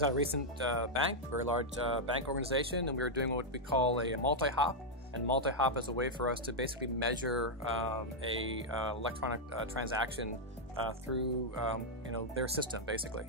was at a recent bank, very large bank organization, and we were doing what we call a multi-hop. And multi-hop is a way for us to basically measure a electronic transaction through their system, basically.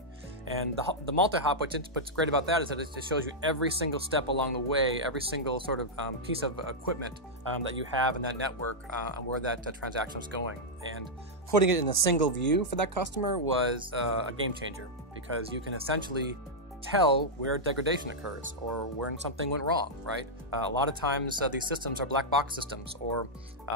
And the multi-hop, what's great about that is that it shows you every single step along the way, every single sort of piece of equipment that you have in that network and where that transaction is going. And putting it in a single view for that customer was a game changer, because you can essentially tell where degradation occurs or when something went wrong, right? A lot of times these systems are black box systems, or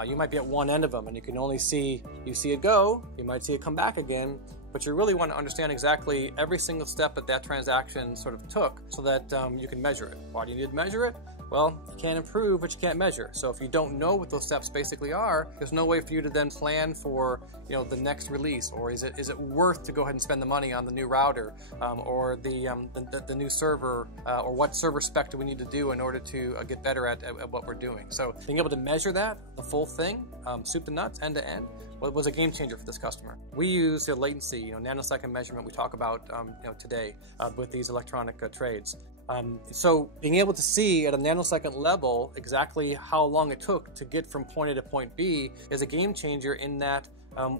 you might be at one end of them and you can only see it go, you might see it come back again, but you really want to understand exactly every single step that transaction sort of took so that you can measure it. Why do you need to measure it? Well, you can't improve what you can't measure. So if you don't know what those steps basically are, there's no way for you to then plan for the next release, or is it worth to go ahead and spend the money on the new router or the new server, or what server spec do we need to do in order to get better at what we're doing. So being able to measure that, the full thing, soup to nuts, end to end, was a game changer for this customer. We use the latency, nanosecond measurement we talk about today with these electronic trades. So being able to see at a nanosecond level exactly how long it took to get from point A to point B is a game changer, in that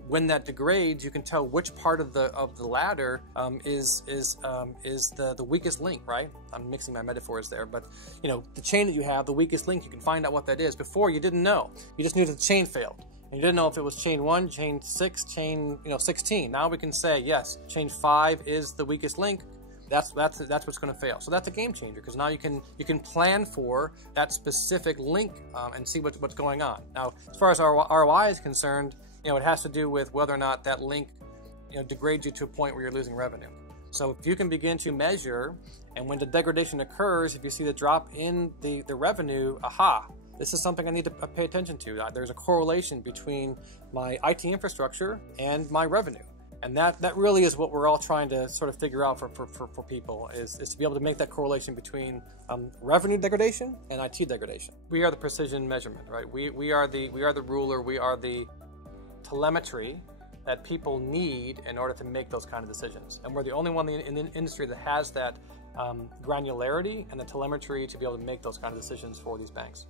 when that degrades, you can tell which part of the ladder is the weakest link, right? I'm mixing my metaphors there, but the chain that you have, the weakest link, you can find out what that is. Before, you didn't know. You just knew that the chain failed. And you didn't know if it was chain 1, chain 6, chain 16. Now we can say, yes, chain 5 is the weakest link. That's what's going to fail. So that's a game changer, because now you can plan for that specific link and see what's going on. Now, as far as our ROI is concerned, it has to do with whether or not that link degrades you to a point where you're losing revenue. So if you can begin to measure, and when the degradation occurs, if you see the drop in the revenue, aha, this is something I need to pay attention to. There's a correlation between my IT infrastructure and my revenue. And that really is what we're all trying to sort of figure out for people, is to be able to make that correlation between revenue degradation and IT degradation. We are the precision measurement, right? We are the ruler, we are the telemetry that people need in order to make those kind of decisions. And we're the only one in the industry that has that granularity and the telemetry to be able to make those kind of decisions for these banks.